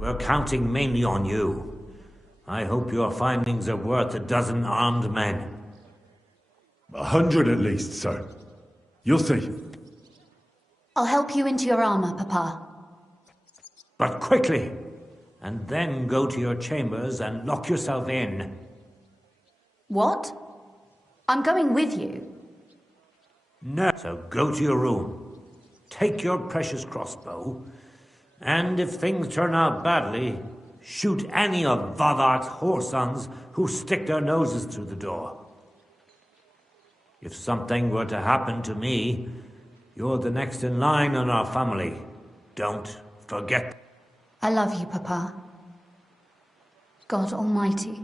We're counting mainly on you. I hope your findings are worth 12 armed men. 100 at least, sir. You'll see. I'll help you into your armor, Papa. But quickly! And then go to your chambers and lock yourself in. What? I'm going with you. No. So go to your room. Take your precious crossbow. And if things turn out badly, shoot any of Vavart's whoresons who stick their noses through the door. If something were to happen to me, you're the next in line in our family. Don't forget. I love you, Papa. God Almighty.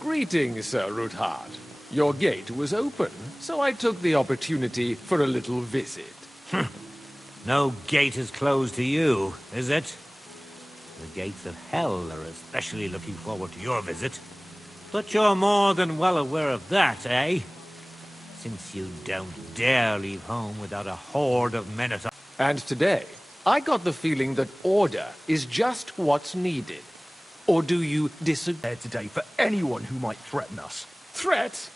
Greetings, Sir Ruthard. Your gate was open, so I took the opportunity for a little visit. No gate is closed to you, is it? The gates of hell are especially looking forward to your visit. But you're more than well aware of that, eh? Since you don't dare leave home without a horde of men-at-arms. And today, I got the feeling that order is just what's needed. Or do you disagree? Today for anyone who might threaten us. Threat?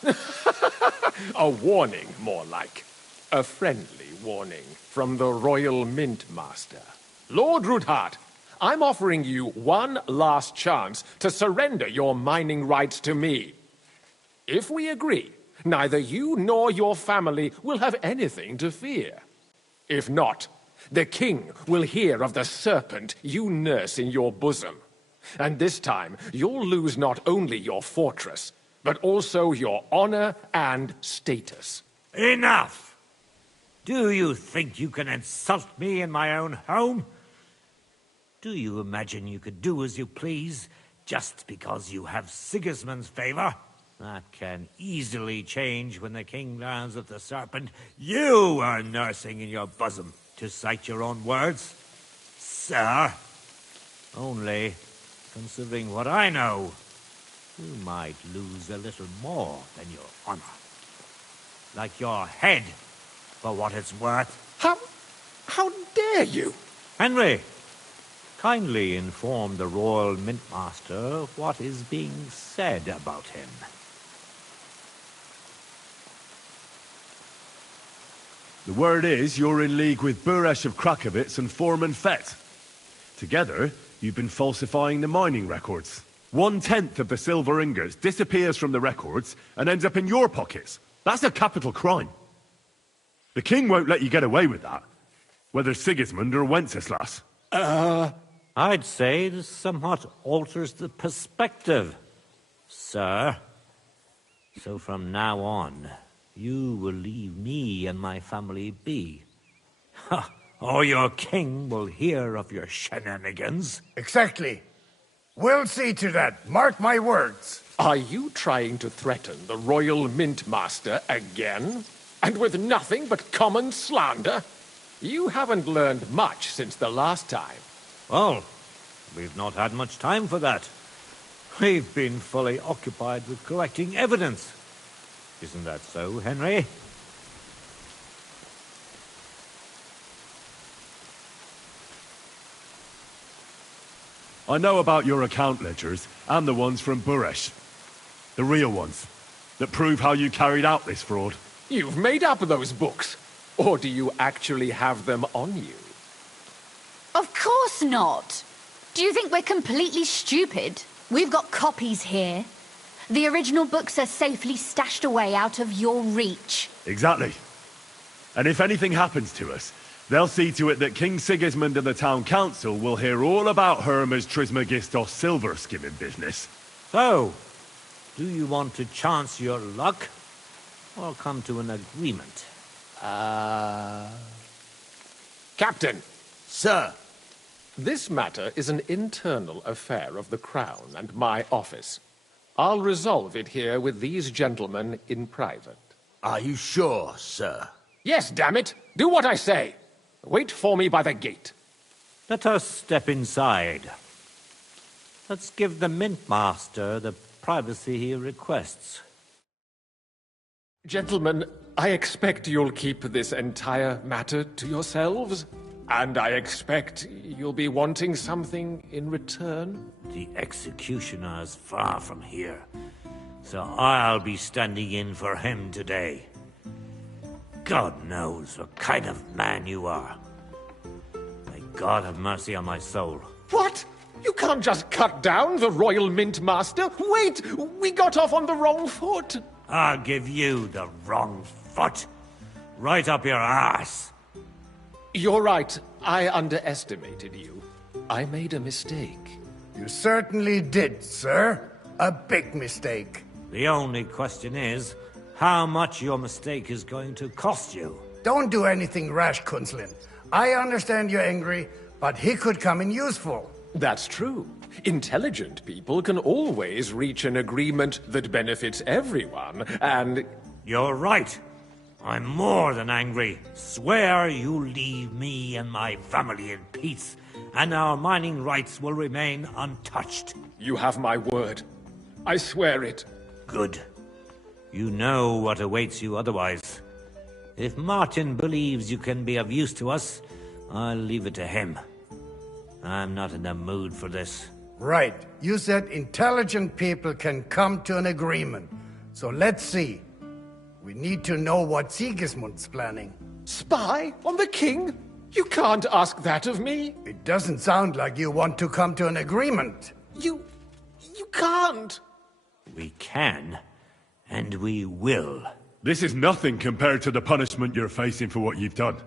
A warning, more like. A friendly warning from the Royal Mint Master. Lord Ruthard, I'm offering you one last chance to surrender your mining rights to me. If we agree, neither you nor your family will have anything to fear. If not, the king will hear of the serpent you nurse in your bosom. And this time, you'll lose not only your fortress, but also your honor and status. Enough! Do you think you can insult me in my own home? Do you imagine you could do as you please, just because you have Sigismund's favor? That can easily change when the king learns of the serpent you are nursing in your bosom, to cite your own words. Sir, only, considering what I know, you might lose a little more than your honor. Like your head, for what it's worth. How dare you? Henry, kindly inform the Royal Mint Master of what is being said about him. The word is you're in league with Buresh of Krakowitz and Foreman Fett. Together, you've been falsifying the mining records. 1/10 of the silver ingots disappears from the records and ends up in your pockets. That's a capital crime. The king won't let you get away with that, whether Sigismund or Wenceslas. I'd say this somewhat alters the perspective, sir. So from now on, you will leave me and my family be. Or your king will hear of your shenanigans. Exactly. We'll see to that. Mark my words. Are you trying to threaten the Royal Mint Master again? And with nothing but common slander? You haven't learned much since the last time. Well, we've not had much time for that. We've been fully occupied with collecting evidence. Isn't that so, Henry? I know about your account ledgers, and the ones from Buresh. The real ones, that prove how you carried out this fraud. You've made up those books. Or do you actually have them on you? Of course not. Do you think we're completely stupid? We've got copies here. The original books are safely stashed away out of your reach. Exactly. And if anything happens to us, they'll see to it that King Sigismund and the town council will hear all about Hermes Trismegistos silver skimming business. So, do you want to chance your luck, or come to an agreement? Captain, Sir. this matter is an internal affair of the Crown and my office. I'll resolve it here with these gentlemen in private. Are you sure, sir? Yes, damn it! Do what I say! Wait for me by the gate. Let us step inside. Let's give the Mint Master the privacy he requests. Gentlemen, I expect you'll keep this entire matter to yourselves. And I expect you'll be wanting something in return. The executioner is far from here, so I'll be standing in for him today. God knows what kind of man you are. May God have mercy on my soul. What? You can't just cut down the Royal Mint Master. Wait, we got off on the wrong foot. I'll give you the wrong foot. Right up your ass. You're right. I underestimated you. I made a mistake. You certainly did, sir. A big mistake. The only question is, how much your mistake is going to cost you. Don't do anything rash, Kunslin. I understand you're angry, but he could come in useful. That's true. Intelligent people can always reach an agreement that benefits everyone, and... You're right. I'm more than angry. Swear you'll leave me and my family in peace, and our mining rights will remain untouched. You have my word. I swear it. Good. You know what awaits you otherwise. If Martin believes you can be of use to us, I'll leave it to him. I'm not in the mood for this. Right. You said intelligent people can come to an agreement. So let's see. We need to know what Sigismund's planning. Spy on the king? You can't ask that of me. It doesn't sound like you want to come to an agreement. You can't. We can, and we will. This is nothing compared to the punishment you're facing for what you've done.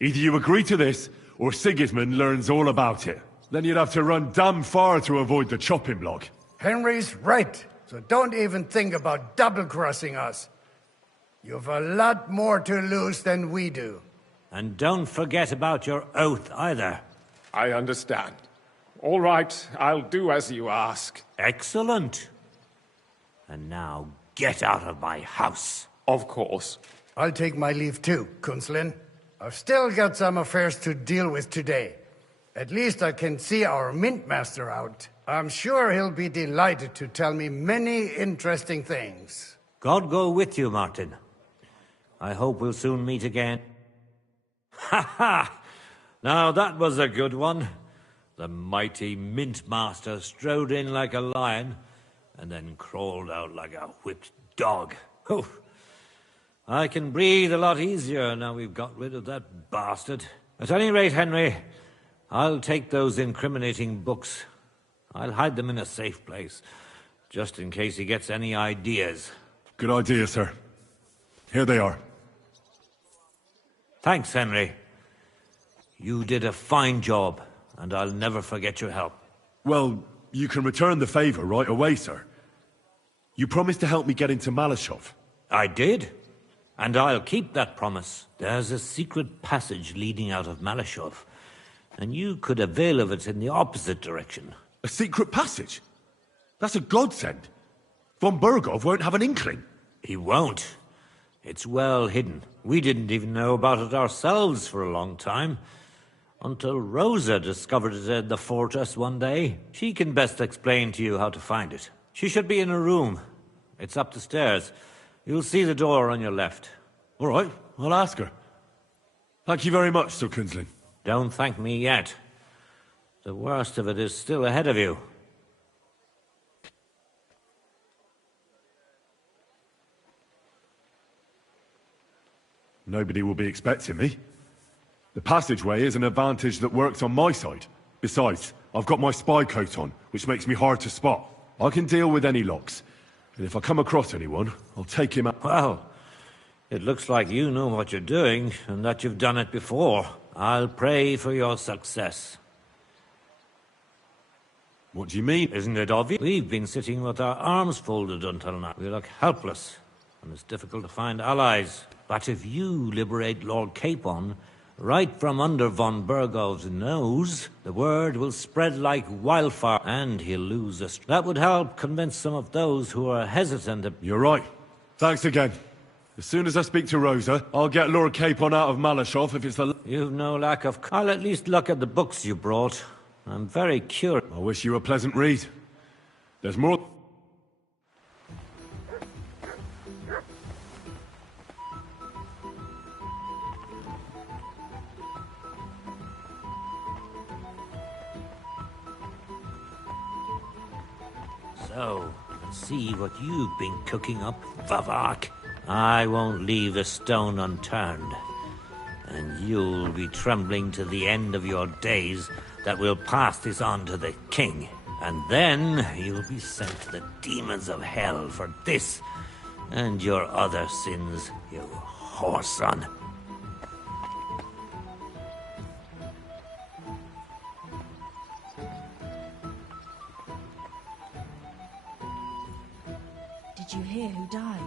Either you agree to this, or Sigismund learns all about it. Then you'd have to run damn far to avoid the chopping block. Henry's right. So don't even think about double-crossing us. You've a lot more to lose than we do. And don't forget about your oath either. I understand. All right, I'll do as you ask. Excellent. And now get out of my house. Of course. I'll take my leave too, Kunslin. I've still got some affairs to deal with today. At least I can see our Mint Master out. I'm sure he'll be delighted to tell me many interesting things. God go with you, Martin. I hope we'll soon meet again. Ha ha! Now that was a good one. The mighty Mint Master strode in like a lion, and then crawled out like a whipped dog. Oh, I can breathe a lot easier now we've got rid of that bastard. At any rate, Henry, I'll take those incriminating books. I'll hide them in a safe place, just in case he gets any ideas. Good idea, sir. Here they are. Thanks, Henry. You did a fine job, and I'll never forget your help. Well, you can return the favor right away, sir. You promised to help me get into Malashov. I did, and I'll keep that promise. There's a secret passage leading out of Malashov, and you could avail of it in the opposite direction. A secret passage? That's a godsend. Von Bergov won't have an inkling. He won't. It's well hidden. We didn't even know about it ourselves for a long time. Until Rosa discovered it in the fortress one day. She can best explain to you how to find it. She should be in her room. It's up the stairs. You'll see the door on your left. All right, I'll ask her. Thank you very much, Sir Kunslin. Don't thank me yet. The worst of it is still ahead of you. Nobody will be expecting me. The passageway is an advantage that works on my side. Besides, I've got my spy coat on, which makes me hard to spot. I can deal with any locks. And if I come across anyone, I'll take him out. Well, it looks like you know what you're doing, and that you've done it before. I'll pray for your success. What do you mean? Isn't it obvious? We've been sitting with our arms folded until now. We look helpless, and it's difficult to find allies. But if you liberate Lord Capon, right from under von Bergov's nose, the word will spread like wildfire, and he'll lose us. That would help convince some of those who are hesitant. You're right. Thanks again. As soon as I speak to Rosa, I'll get Lord Capon out of Malashov if it's the... You've no lack of... I'll at least look at the books you brought. I'm very curious. I wish you a pleasant read. There's more... So, let's see what you've been cooking up, Vavak. I won't leave a stone unturned. And you'll be trembling to the end of your days that we'll pass this on to the king. And then you'll be sent to the demons of hell for this and your other sins, you whoreson. Did you hear who died?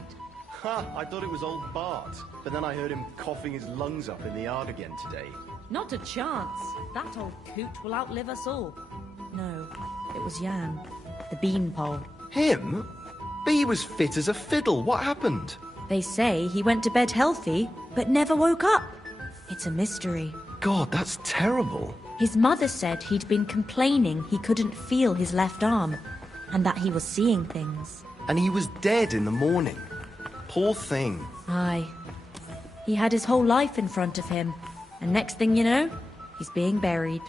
Ha! I thought it was old Bart, but then I heard him coughing his lungs up in the yard again today. Not a chance. That old coot will outlive us all. No, it was Jan, the beanpole. Him? But he was fit as a fiddle. What happened? They say he went to bed healthy, but never woke up. It's a mystery. God, that's terrible. His mother said he'd been complaining he couldn't feel his left arm, and that he was seeing things. And he was dead in the morning. Poor thing. Aye. He had his whole life in front of him, and next thing you know, he's being buried.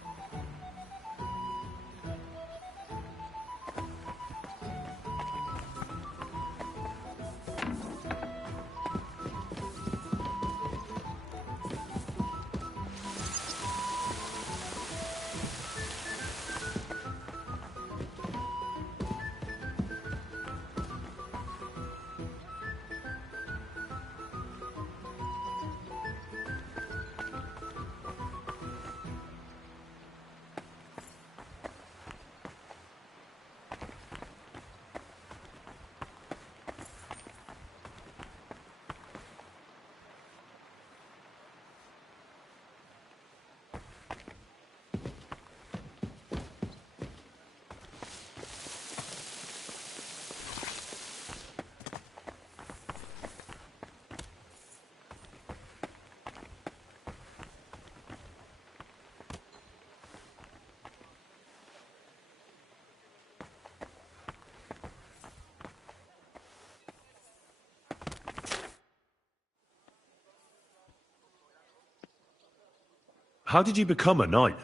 How did you become a knight?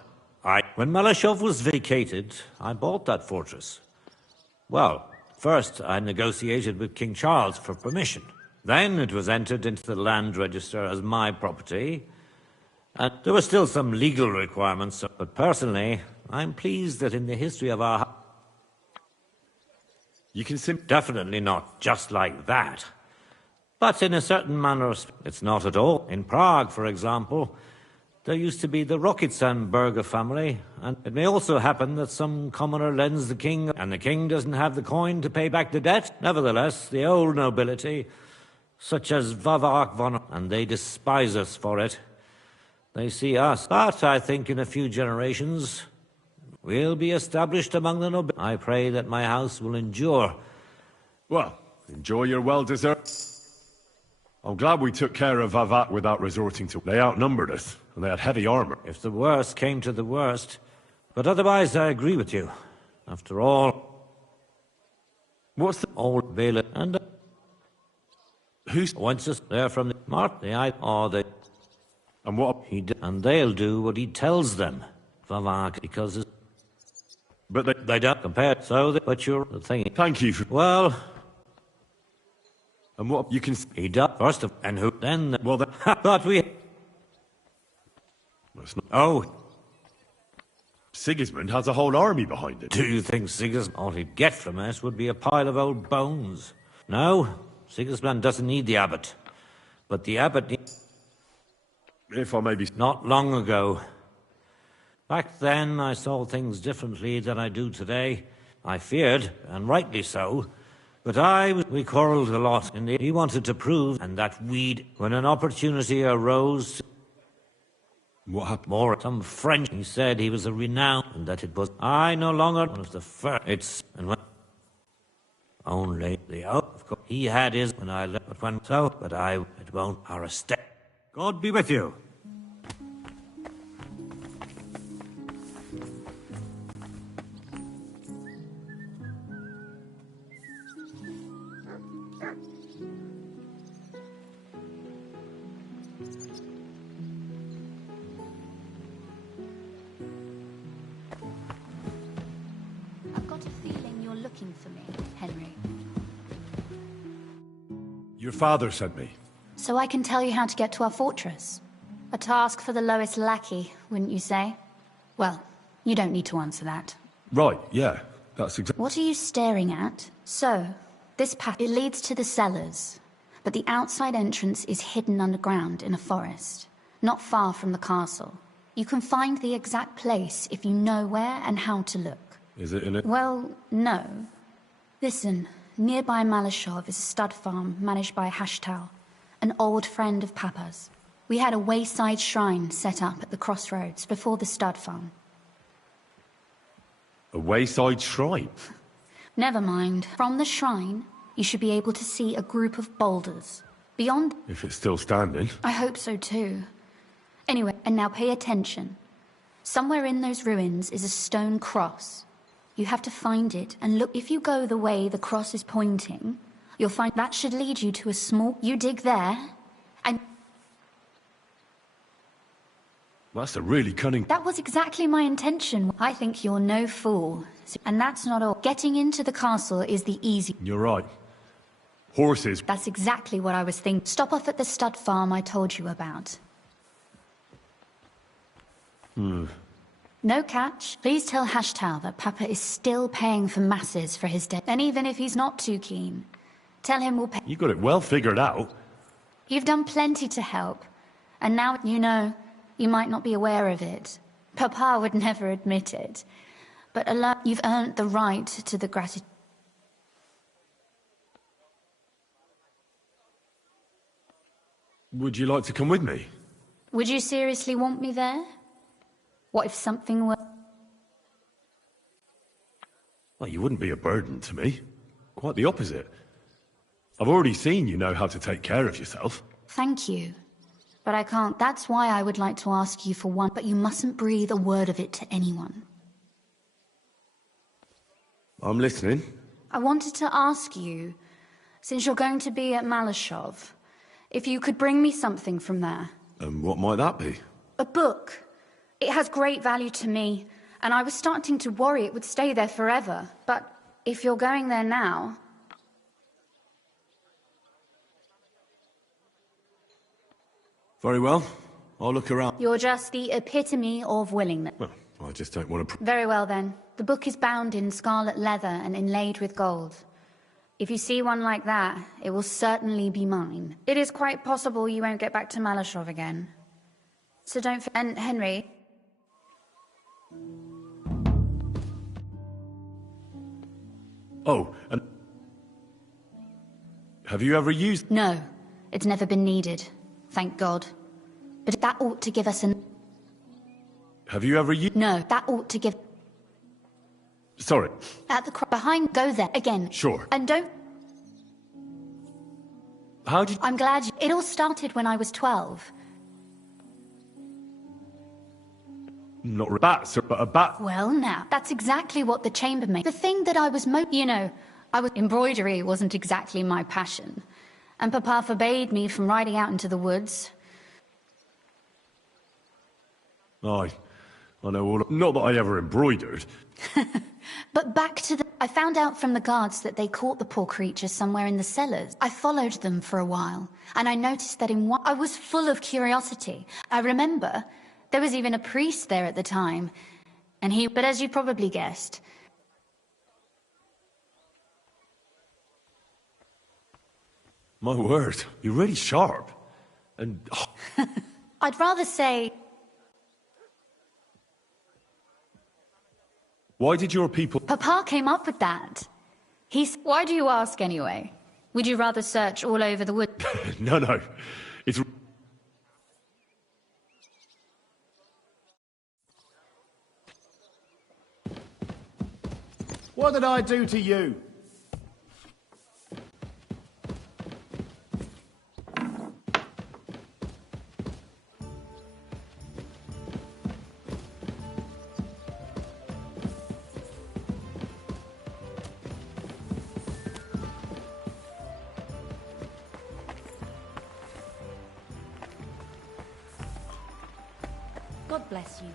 When Malashov was vacated, I bought that fortress. Well, first I negotiated with King Charles for permission. Then it was entered into the land register as my property. And there were still some legal requirements, but personally, I'm pleased that in the history of our house... You can Definitely not just like that. But in a certain manner, it's not at all. In Prague, for example, there used to be the Rokycanberger family, and it may also happen that some commoner lends the king, and the king doesn't have the coin to pay back the debt. Nevertheless, the old nobility, such as Vavak von, and they despise us for it. They see us. But I think in a few generations, we'll be established among the nobility. I pray that my house will endure. Well, enjoy your well-deserved... I'm glad we took care of Vavak without resorting to... They outnumbered us, and they had heavy armor. If the worst came to the worst. But otherwise, I agree with you. After all... What's the... Old Vela and... Who's... Once us there from the... Mart, the eye... Or the... And what... He did, and they'll do what he tells them. Vavak, because... It's... But They don't compare, so... But you're the thing... Thank you for... Well... And what... You can... He does first of... And who... Then... Well, then... But we... It's not... Oh... Sigismund has a whole army behind it. Do you think Sigismund... All he'd get from us would be a pile of old bones? No. Sigismund doesn't need the abbot. But the abbot... If I may be... Not long ago. Back then, I saw things differently than I do today. I feared, and rightly so. But we quarreled a lot, and he wanted to prove, and that we'd... When an opportunity arose... What happened? More, some French, he said he was a renown, and that it was... I no longer... One of the first... It's... And when... Only the... Oh, of course, he had his... When I left... But when... So... But I... It won't... Our estate... God be with you. looking for me, Henry? Your father sent me. So I can tell you how to get to our fortress. A task for the lowest lackey, wouldn't you say? Well, you don't need to answer that. Right, yeah. That's exactly... What are you staring at? So, this path, it leads to the cellars, but the outside entrance is hidden underground in a forest, not far from the castle. You can find the exact place if you know where and how to look. Is it in it? Well, no. Listen, nearby Malashov is a stud farm managed by Hashtal, an old friend of Papa's. We had a wayside shrine set up at the crossroads before the stud farm. A wayside shrine? Never mind. From the shrine, you should be able to see a group of boulders. Beyond... If it's still standing. I hope so too. Anyway, and now pay attention. Somewhere in those ruins is a stone cross. You have to find it, and look, if you go the way the cross is pointing, you'll find that should lead you to a small... You dig there, and... That's a really cunning... That was exactly my intention. I think you're no fool. And that's not all. Getting into the castle is the easy... You're right. Horses... That's exactly what I was thinking. Stop off at the stud farm I told you about. No catch. Please tell Hashtal that Papa is still paying for masses for his debt. And even if he's not too keen, tell him we'll pay... You got it well figured out. You've done plenty to help. And now, you know, you might not be aware of it. Papa would never admit it. But you've earned the right to the gratitude. Would you like to come with me? Would you seriously want me there? What if something were... Well, you wouldn't be a burden to me. Quite the opposite. I've already seen you know how to take care of yourself. Thank you. But I can't. That's why I would like to ask you for one, but you mustn't breathe a word of it to anyone. I'm listening. I wanted to ask you, since you're going to be at Malashov, if you could bring me something from there. And what might that be? A book. It has great value to me, and I was starting to worry it would stay there forever. But if you're going there now... Very well. I'll look around. You're just the epitome of willingness. Well, I just don't want to... Very well, then. The book is bound in scarlet leather and inlaid with gold. If you see one like that, it will certainly be mine. It is quite possible you won't get back to Malashov again. So don't... And Henry... Oh, and... Have you ever used... No, it's never been needed. Thank God. But that ought to give us an... Have you ever used... No, that ought to give... Sorry. At the behind, go there, again. Sure. And don't... How did... I'm glad you... It all started when I was 12. Not a bat, sir, but a bat... Well, now, that's exactly what the chambermaid... The thing that I was You know, embroidery wasn't exactly my passion. And Papa forbade me from riding out into the woods. I know all... Not that I ever embroidered. But back to the... I found out from the guards that they caught the poor creatures somewhere in the cellars. I followed them for a while, and I noticed that in one... I was full of curiosity. I remember there was even a priest there at the time, and he... But as you probably guessed... My word, you're really sharp. And... Oh. I'd rather say... Why did your people... Papa came up with that. Why do you ask anyway? Would you rather search all over the wood? No. It's... What did I do to you? God bless you.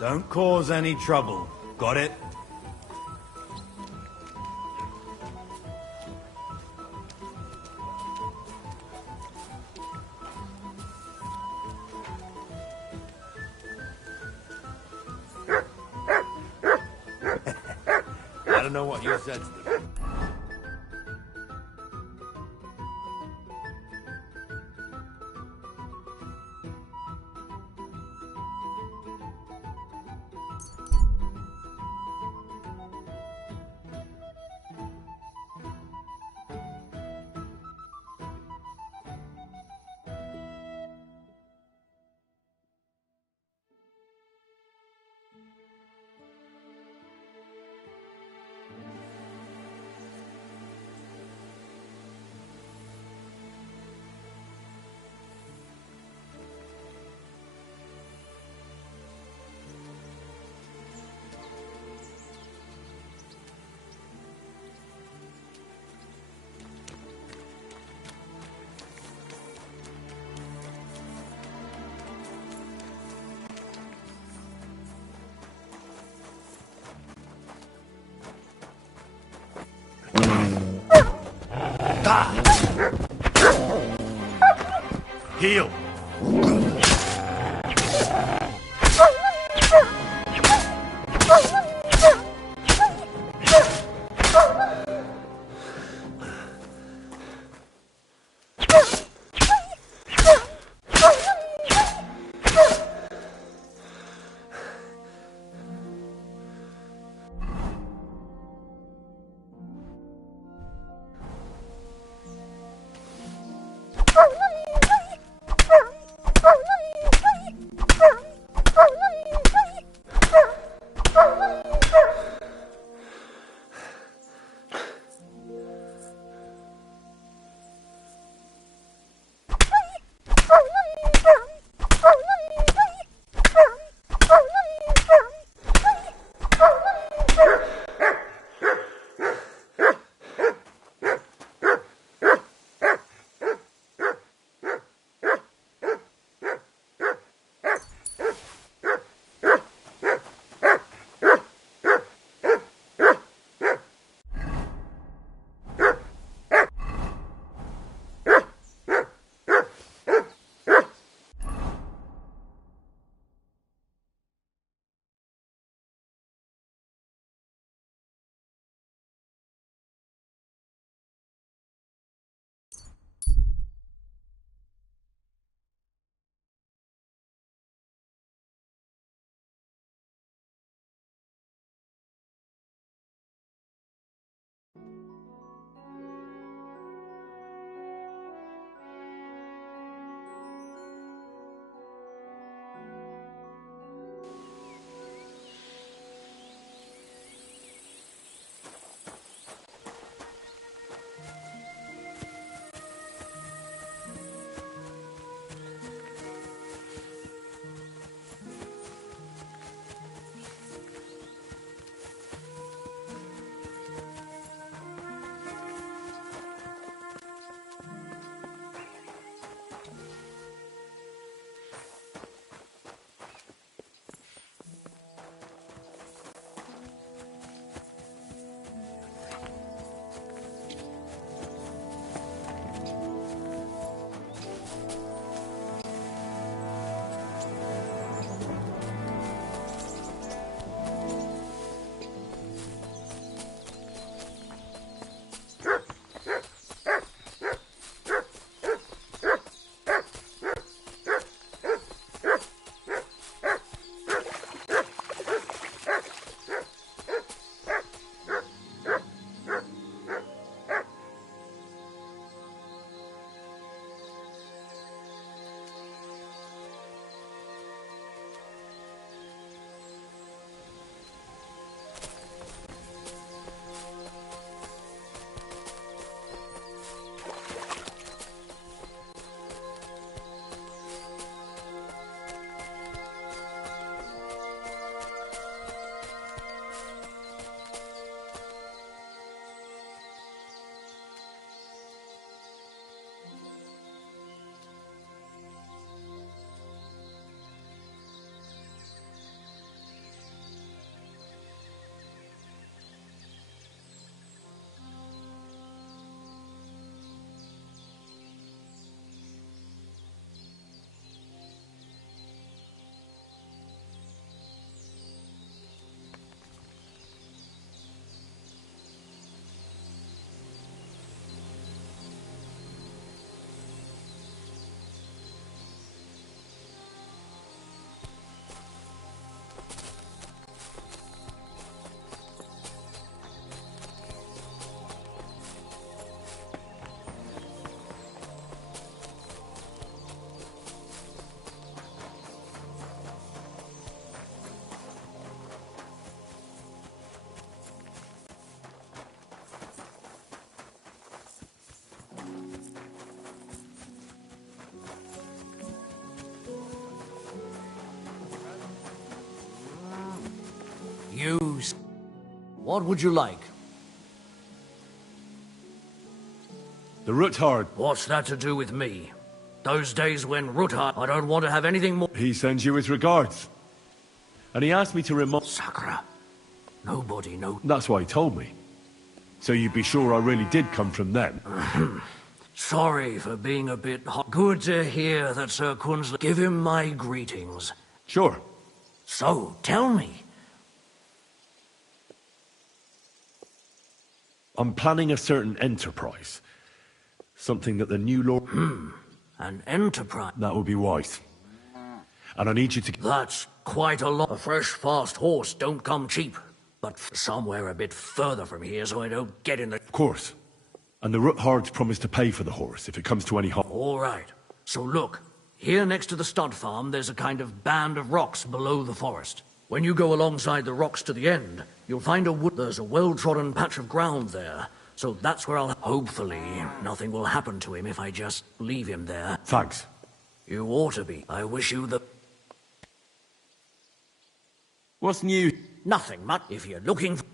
Don't cause any trouble. Got it? I don't know what you said to them. Heal! What would you like? The Ruthard. What's that to do with me? Those days when Ruthard... I don't want to have anything more... He sends you his regards. And he asked me to remind... Sakura. Nobody knows. That's why he told me. So you'd be sure I really did come from them. Sorry for being a bit hot. Good to hear that Sir Kunzle... Give him my greetings. Sure. So, tell me. I'm planning a certain enterprise. Something that the new Lord... An enterprise? That would be wise. And I need you to... That's quite a lot. A fresh, fast horse don't come cheap. But somewhere a bit further from here so I don't get in the... Of course. And the Ruthards promised to pay for the horse if it comes to any harm. All right. So look, here next to the stud farm there's a kind of band of rocks below the forest. When you go alongside the rocks to the end, you'll find a wood... There's a well-trodden patch of ground there. So that's where I'll... Hopefully, nothing will happen to him if I just leave him there. Thanks. You ought to be. I wish you the... What's new? Nothing much. If you're looking for...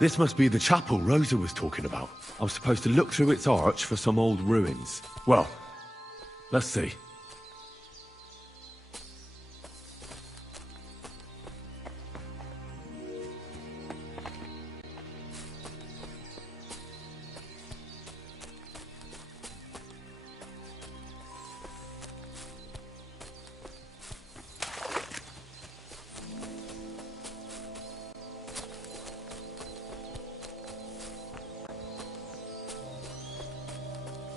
This must be the chapel Rosa was talking about. I'm supposed to look through its arch for some old ruins. Well, let's see.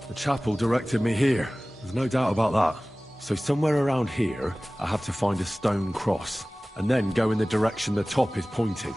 The chapel directed me here. There's no doubt about that. So somewhere around here, I have to find a stone cross, and then go in the direction the top is pointing.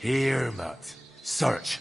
Here, Mutt. Search.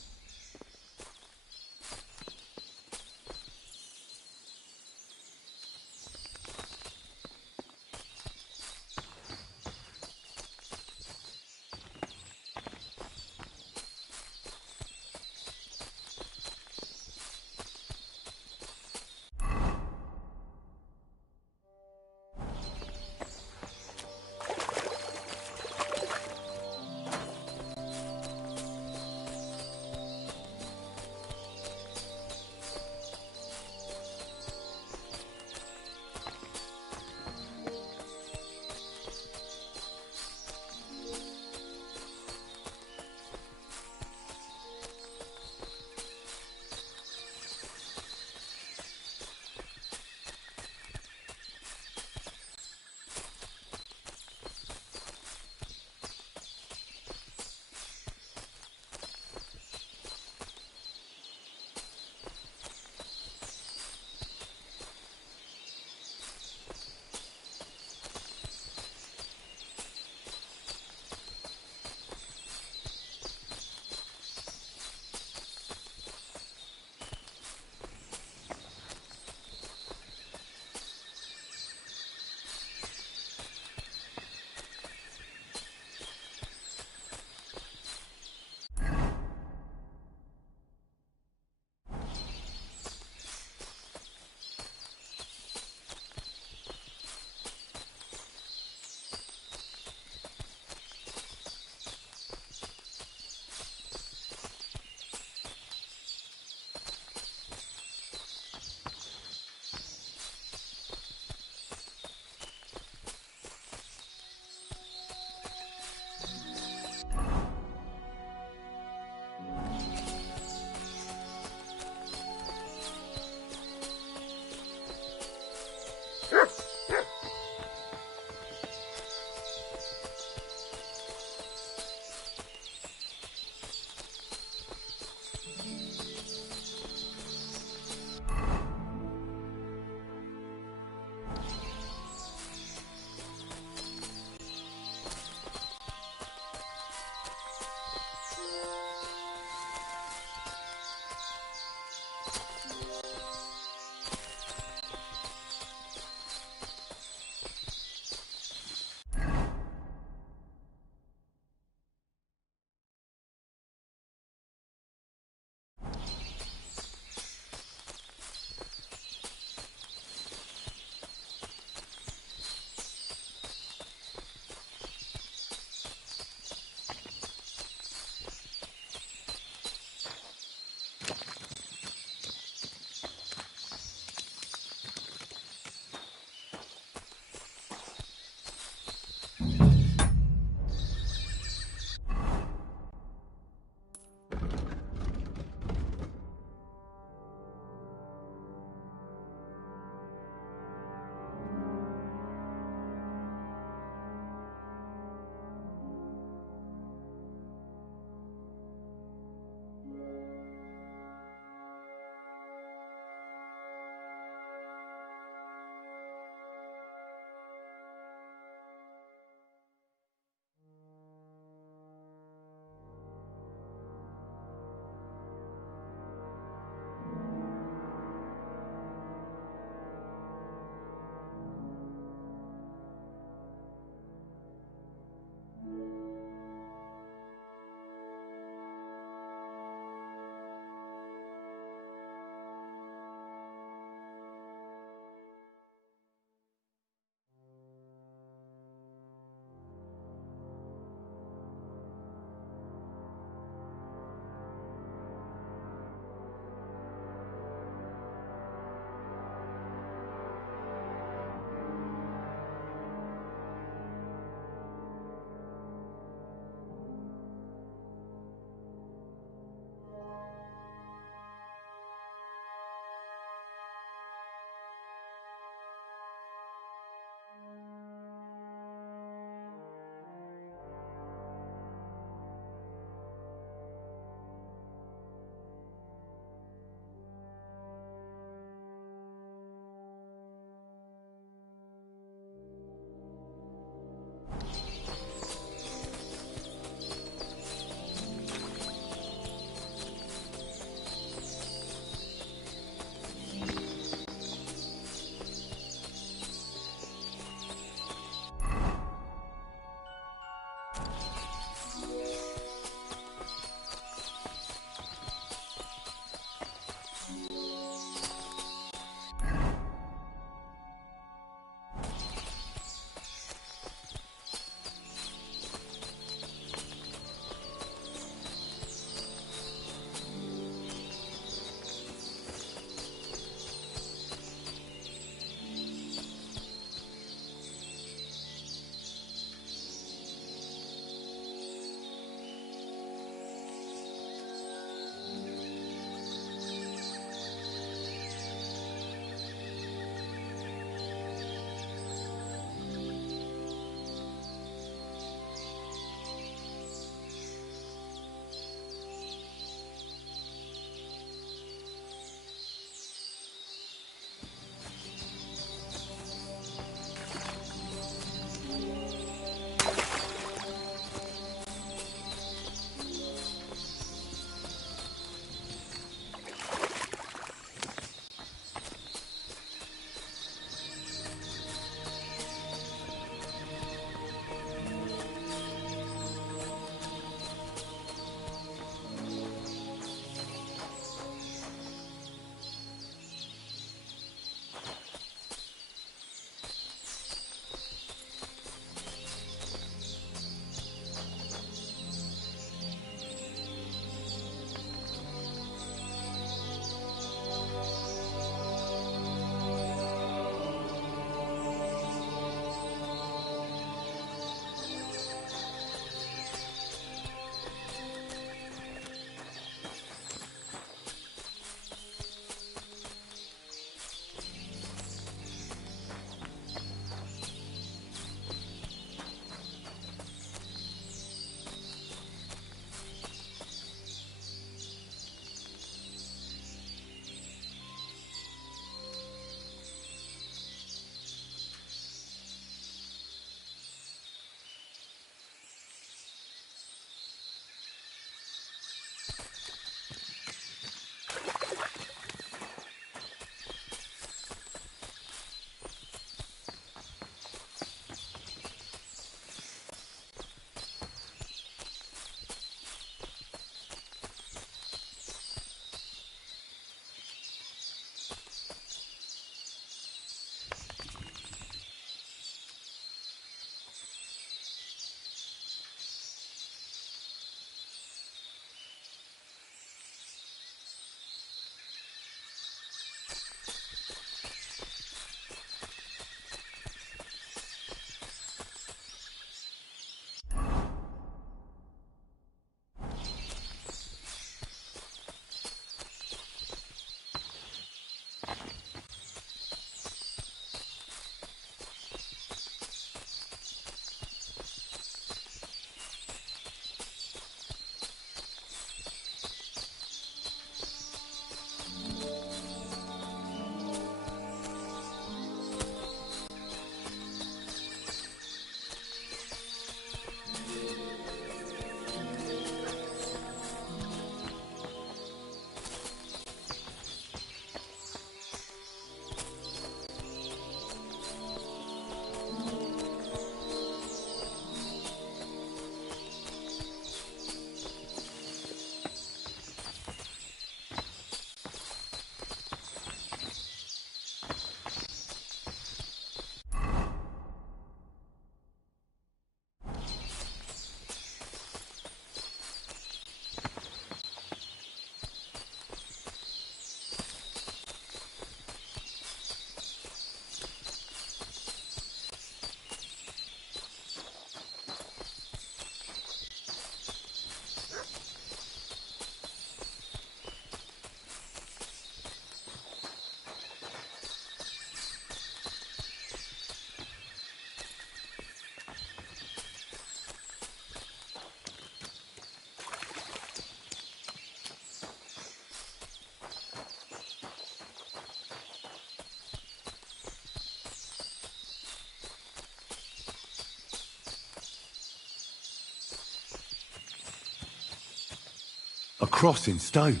A cross in stone.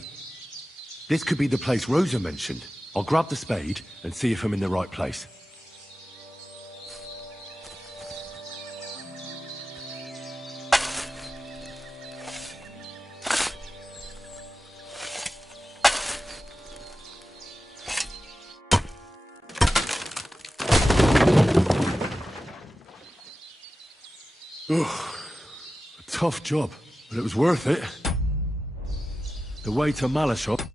This could be the place Rosa mentioned. I'll grab the spade and see if I'm in the right place. A tough job, but it was worth it. The way to Malashop